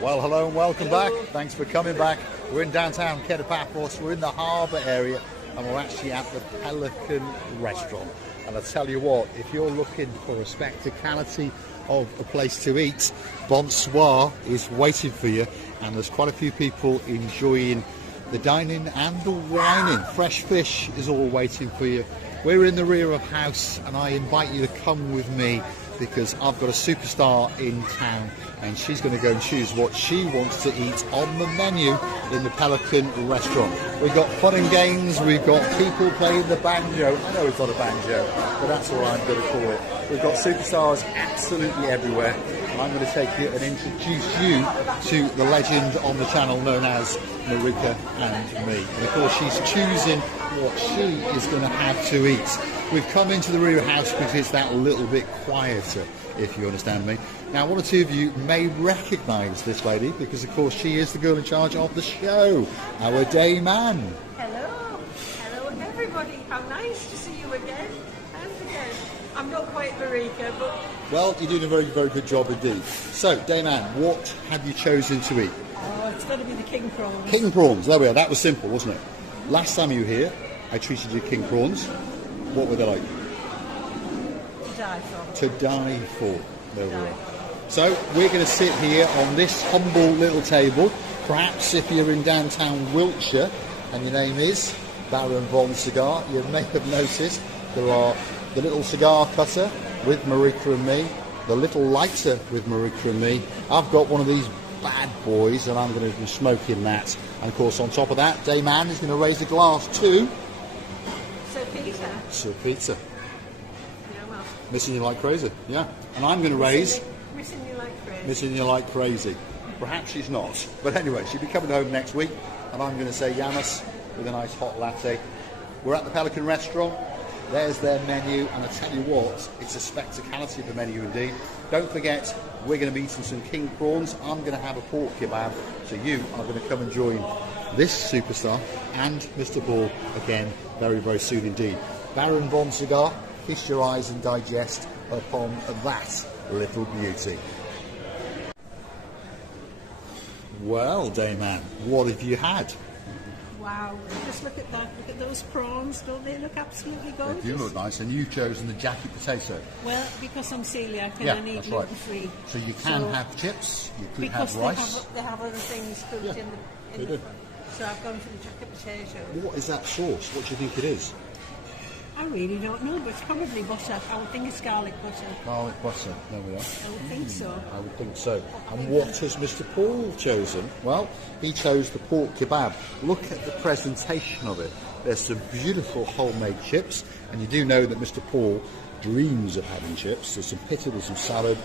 Well, hello and welcome back. Thanks for coming back. We're in downtown Paphos. We're in the harbour area and we're actually at the Pelican restaurant. And I tell you what, if you're looking for a spectacality of a place to eat, Bonsoir is waiting for you. And there's quite a few people enjoying the dining and the wining. Fresh fish is all waiting for you. We're in the rear of house and I invite you to come with me because I've got a superstar in town and she's going to go and choose what she wants to eat on the menu in the Pelican restaurant. We've got fun and games, we've got people playing the banjo. I know it's not a banjo, but that's what I'm going to call it. We've got superstars absolutely everywhere. And I'm going to take you and introduce you to the legend on the channel known as Marika and me. And of course she's choosing what she is going to have to eat. We've come into the rear house because it's that little bit quieter, if you understand me. Now, one or two of you may recognise this lady because, of course, she is the girl in charge of the show, our Dame Anne. Hello. Hello, everybody. How nice to see you again and again. I'm not quite Marika, but... Well, you're doing a very, very good job indeed. So, Dame Anne, what have you chosen to eat? Oh, it's got to be the king prawns. King prawns. There we are. That was simple, wasn't it? Last time you were here, I treated you king prawns. What were they like? To die for. To die for. There we are. So we're going to sit here on this humble little table. Perhaps if you're in downtown Wiltshire and your name is Baron Von Cigar, you may have noticed there are the little cigar cutter with Marika and me, the little lighter with Marika and me. I've got one of these bad boys and I'm going to be smoking that. And of course on top of that, Dame Anne is going to raise a glass to... Sir Peter. Yeah, well. Missing you like crazy, yeah. And I'm going to raise... Missing you like crazy. Missing you like crazy. Perhaps she's not. But anyway, she'll be coming home next week. And I'm going to say Yamas with a nice hot latte. We're at the Pelican restaurant. There's their menu. And I tell you what, it's a spectacality of the menu indeed. Don't forget, we're going to be eating some king prawns. I'm going to have a pork kebab. So you are going to come and join this superstar and Mr. Paul again very, very soon indeed. Baron Von Cigar, feast your eyes and digest upon that little beauty. Well, Dame Anne, what have you had? Wow, just look at that. Look at those prawns. Don't they look absolutely gorgeous? They do look nice, and you've chosen the jacket potato. Well, because I'm celiac and I need gluten-free. Right. So you can have chips, you could have rice. Because they have other things cooked in the front. So I've gone for the jacket potato. What is that sauce? What do you think it is? I really don't know, but it's probably butter. I would think it's garlic butter. Garlic butter, there we are. I would think so. I would think so. And what has Mr. Paul chosen? Well, he chose the pork kebab. Look at the presentation of it. There's some beautiful homemade chips, and you do know that Mr. Paul dreams of having chips. There's some pita, there's some salad,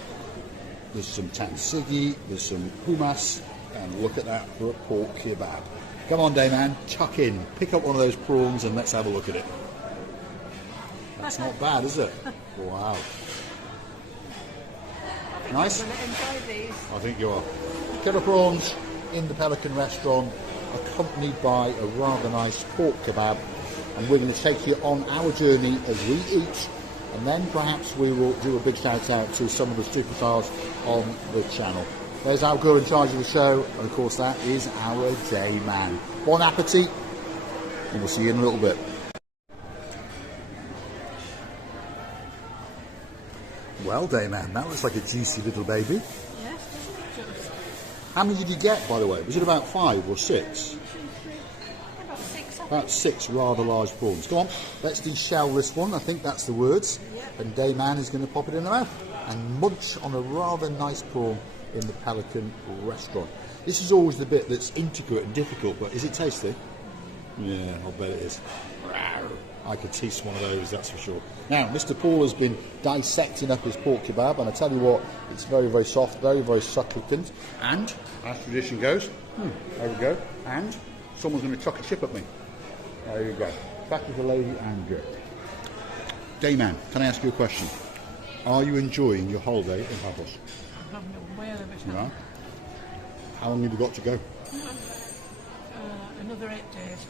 there's some tzatziki, there's some hummus, and look at that for a pork kebab. Come on, Dame Anne, chuck in. Pick up one of those prawns and let's have a look at it. That's not bad, is it? Wow. Nice? I'm going to enjoy these. I think you are. Killer prawns in the Pelican restaurant, accompanied by a rather nice pork kebab. And we're going to take you on our journey as we eat. And then perhaps we will do a big shout out to some of the superstars on the channel. There's our girl in charge of the show, and of course that is our Dame Anne. Bon appetit, and we'll see you in a little bit. Well, Dame Anne, that looks like a juicy little baby. Yes, just. How many did you get, by the way? Was it about 5 or 6? About 6. About 6 rather large prawns. Come on, let's de-shell this one. I think that's the words. Yep. And Dame Anne is going to pop it in her mouth and munch on a rather nice prawn in the Pelican restaurant. This is always the bit that's intricate and difficult, but is it tasty? Yeah, I'll bet it is. I could taste one of those, that's for sure. Now, Mr. Paul has been dissecting up his pork kebab, and I tell you what, it's very, very soft, very, very succulent. And, as tradition goes, there we go, and someone's going to chuck a chip at me. There you go. Back with the lady and go. Dame Anne, can I ask you a question? Are you enjoying your holiday in Paphos? I'm having a whale of a time. Right. How long have you got to go? Another 8 days.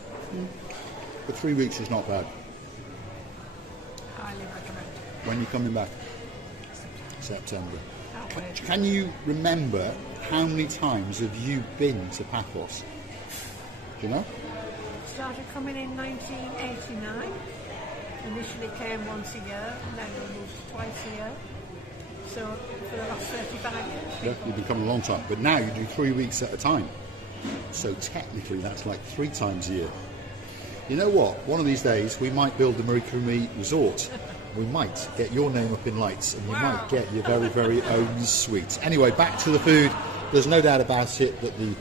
But 3 weeks is not bad. Highly recommend. When are you coming back? September. Can't wait. Can you remember how many times have you been to Paphos? Do you know? Started coming in 1989. Initially came once a year, and then we moved to twice a year. So for the last 35 years. Yeah, you've been coming a long time. But now you do 3 weeks at a time. So technically that's like 3 times a year. You know what? One of these days we might build the Marika and me resort. We might get your name up in lights, and you might get your very, very own suite. Anyway, back to the food. There's no doubt about it that the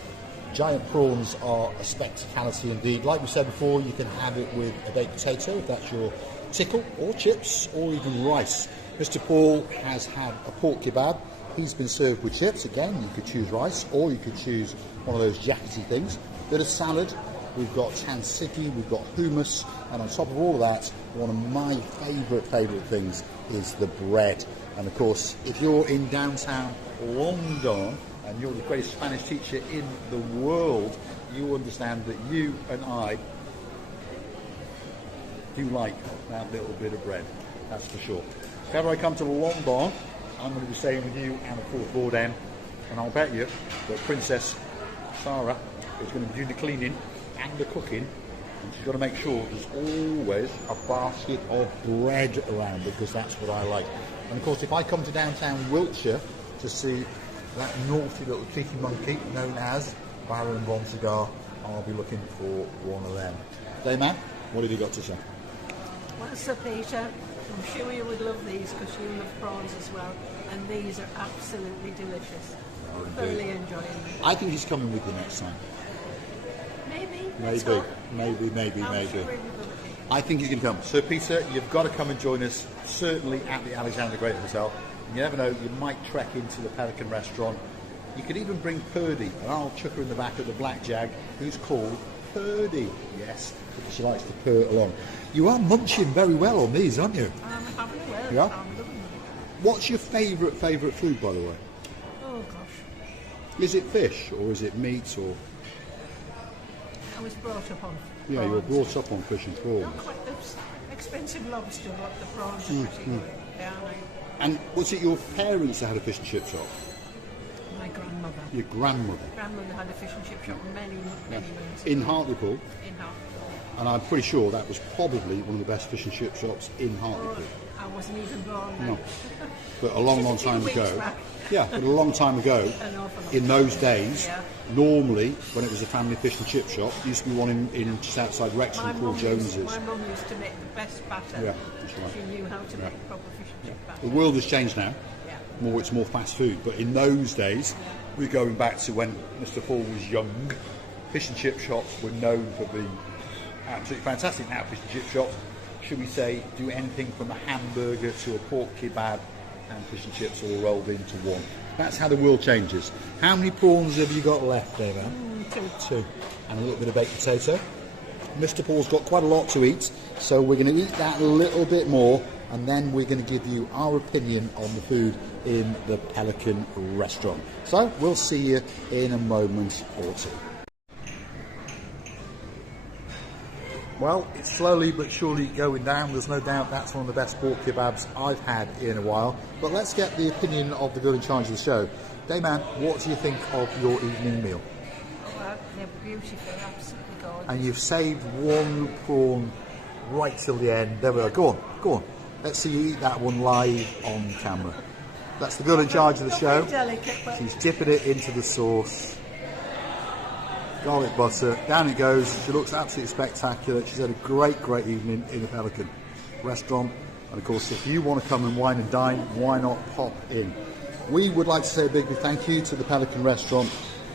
giant prawns are a spectacality indeed. Like we said before, you can have it with a baked potato if that's your tickle, or chips, or even rice. Mr. Paul has had a pork kebab. He's been served with chips. Again, you could choose rice, or you could choose one of those jackety things. Bit of salad. We've got tzatziki, we've got hummus, and on top of all of that, one of my favourite things is the bread. And of course, if you're in downtown London, and you're the greatest Spanish teacher in the world, you understand that you and I do like that little bit of bread, that's for sure. If ever I come to London, I'm going to be staying with you and of course Borden, and I'll bet you that Princess Sarah is going to be doing the cleaning and the cooking, and she's got to make sure there's always a basket of bread around, because that's what I like. And of course, if I come to downtown Wiltshire to see that naughty little cheeky monkey known as Baron Von Cigar, I'll be looking for one of them. Dayman, what have you got to say? Well, Sir Peter, I'm sure you would love these because you love prawns as well, and these are absolutely delicious. Thoroughly enjoying them. I think he's coming with you next time. Maybe. I think he's going to come. So Peter, you've got to come and join us, certainly at the Alexander Great Hotel. And you never know, you might trek into the Pelican restaurant. You could even bring Purdy, and I'll chuck her in the back of the black jag, who's called Purdy. Yes, she likes to purr along. You are munching very well on these, aren't you? I'm having a well. Yeah? I'm loving them. What's your favourite food, by the way? Oh gosh. Is it fish, or is it meat, or...? I was brought up on prawns. Yeah, you were brought up on fish and prawns. Not quite the expensive lobster, but the prawns are pretty good. They are nice. And was it your parents that had a fish and chip shop? My grandmother. Your grandmother? Grandmother had a fish and chip shop many moons In Hartlepool? in Hartlepool. And I'm pretty sure that was probably one of the best fish and chip shops in Hartlepool. I wasn't even born then. No. But a long time weeks ago. back. Yeah, but a long time ago, An awful lot. in those days, Yeah. normally, when it was a family fish and chip shop, there used to be one in just outside Wrexham called Jones's. My mum used to make the best batter. Yeah, that's right. She knew how to make proper fish and chip batter. The world has changed now. Yeah. It's more fast food. But in those days, we're going back to when Mr. Paul was young. Fish and chip shops were known for being absolutely fantastic. Now, fish and chip shops, should we say, do anything from a hamburger to a pork kebab and fish and chips all rolled into one. That's how the world changes. How many prawns have you got left, David? Two. And a little bit of baked potato. Mr. Paul's got quite a lot to eat, so we're going to eat that a little bit more, and then we're going to give you our opinion on the food in the Pelican restaurant. So we'll see you in a moment or two. Well, it's slowly but surely going down. There's no doubt that's one of the best pork kebabs I've had in a while. But let's get the opinion of the girl in charge of the show. Dayman, what do you think of your evening meal? Well, they're beautiful, absolutely gorgeous. And you've saved one prawn right till the end. There we go. Go on. Let's see you eat that one live on camera. That's the girl in charge of the show. Delicate, but She's dipping it into the sauce. Garlic butter, down it goes. She looks absolutely spectacular. She's had a great evening in the Pelican restaurant. And of course, if you want to come and wine and dine, why not pop in? We would like to say a big thank you to the Pelican restaurant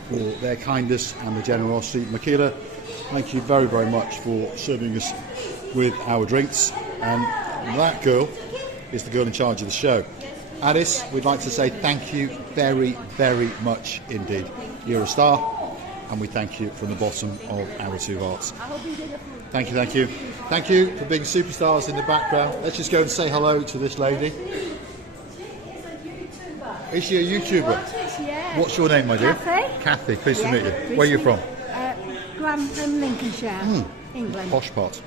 for their kindness and their generosity. Makila, thank you very much for serving us with our drinks. And that girl is the girl in charge of the show. Alice, we'd like to say thank you very much indeed. You're a star. And we thank you from the bottom of our two hearts. Thank you. Thank you for being superstars in the background. Let's just go and say hello to this lady. Is she a YouTuber? Yeah. What's your name, my dear? Kathy. Kathy, pleased to meet you. Pleased Where are you to from? Grantham, Lincolnshire, England. Posh part.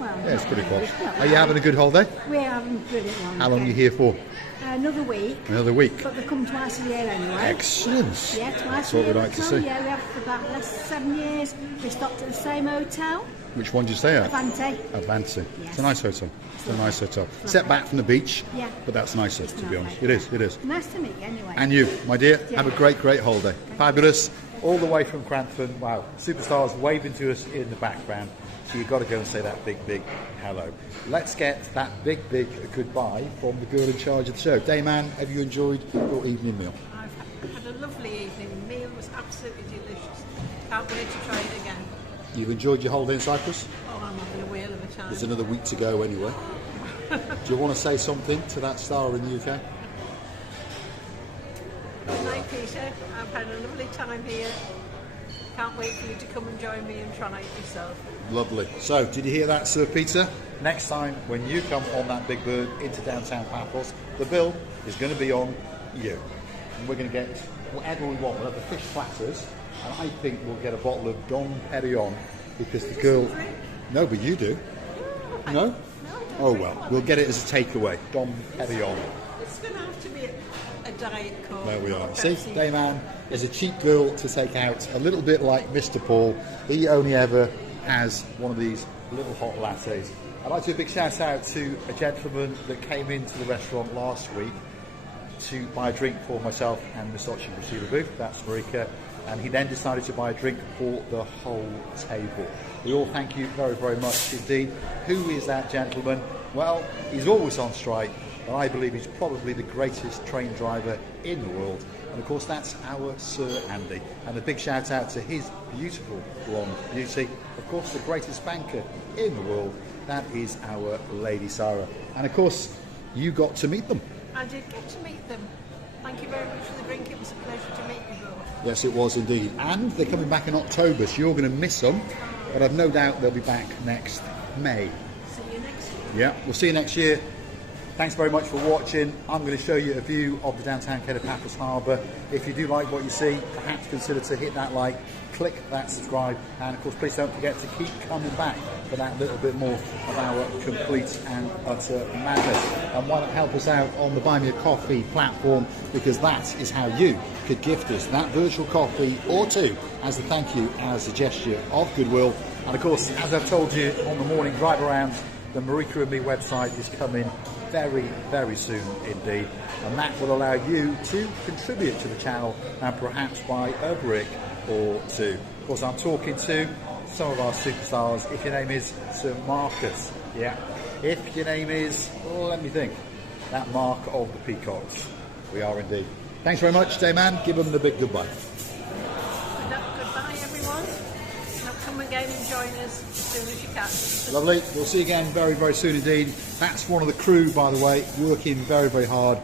Well, Yeah, it's pretty not really. posh. Not Are you having a good holiday? We're having a good one. How long are you here for? Another week. Another week. But they come twice a year anyway. Excellent. Yeah, twice That's a what year. we like to they come. see. Yeah, we have for about last 7 years. We stopped at the same hotel, Which one do you stay at? Avante. Advancy. It's Yes. a nice hotel. It's a lovely. nice hotel. It's Set lovely. back from the beach, Yeah. but that's nicer, It's to be lovely. honest. It is, it is. Nice to meet you anyway. And you, my dear, Yeah. have a great, great holiday. Fabulous. All the way from Cranford. Wow. Superstars waving to us in the background. So you've got to go and say that big, big hello. Let's get that big, big goodbye from the girl in charge of the show. Dayman, have you enjoyed your evening meal? I've had a lovely evening. The meal was absolutely delicious. Can't wait to try it again. You've enjoyed your holiday in Cyprus? Oh, I'm having a whale of a time. There's another week to go anyway. Do you want to say something to that star in the UK? Good night, Peter. I've had a lovely time here. Can't wait for you to come and join me and try it yourself. Lovely. So, did you hear that, Sir Peter? Next time when you come on that big bird into downtown Paphos, the bill is going to be on you. And we're going to get whatever we want. We'll have the fish platters, and I think we'll get a bottle of Dom Perignon because the girl... No, but you do. No? Oh well, we'll get it as a takeaway. Dom Perignon. It's going to have to be a diet coke. There we or are. a See, Pepsi. Dayman is a cheap girl to take out, a little bit like Mr. Paul. He only ever has one of these little hot lattes. I'd like to do a big shout out to a gentleman that came into the restaurant last week to buy a drink for myself and Miss Ochi Receiver Booth. That's Marika. And he then decided to buy a drink for the whole table. We all thank you very, very much indeed. Who is that gentleman? Well, he's always on strike, but I believe he's probably the greatest train driver in the world. And of course, that's our Sir Andy. And a big shout out to his beautiful blonde beauty. Of course, the greatest banker in the world. That is our Lady Sarah. And of course, you got to meet them. I did get to meet them. Thank you very much for the drink. It was a pleasure to meet you both. Yes, it was indeed. And they're coming back in October, so you're going to miss them. But I've no doubt they'll be back next May. See you next year. Yeah, we'll see you next year. Thanks very much for watching. I'm going to show you a view of the downtown Paphos Harbour. If you do like what you see, perhaps consider to hit that like, click that subscribe, and of course please don't forget to keep coming back for that little bit more of our complete and utter madness. And why not help us out on the Buy Me a Coffee platform, because that is how you could gift us that virtual coffee or two as a thank you, as a gesture of goodwill. And of course, as I've told you on the morning drive around, the Marika and Me website is coming very, very soon indeed, and that will allow you to contribute to the channel and perhaps buy a brick or two. Of course, I'm talking to some of our superstars. If your name is Sir Marcus, yeah. If your name is, let me think, that Mark of the Peacocks, we are indeed. Thanks very much, Dayman. Give them the big goodbye. Goodbye, everyone. Now come again and join us as soon as you can. Lovely. We'll see you again very, very soon indeed. That's one of the crew, by the way, working very, very hard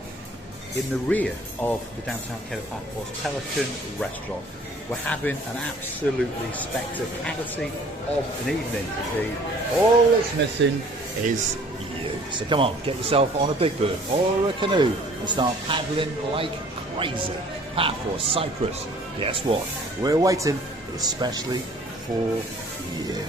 in the rear of the downtown Paphos Pelican restaurant. We're having an absolutely spectacularity of an evening indeed. All that's missing is you. So come on, get yourself on a big bird or a canoe and start paddling like crazy. Paphos, Cyprus. Guess what? We're waiting, especially for you.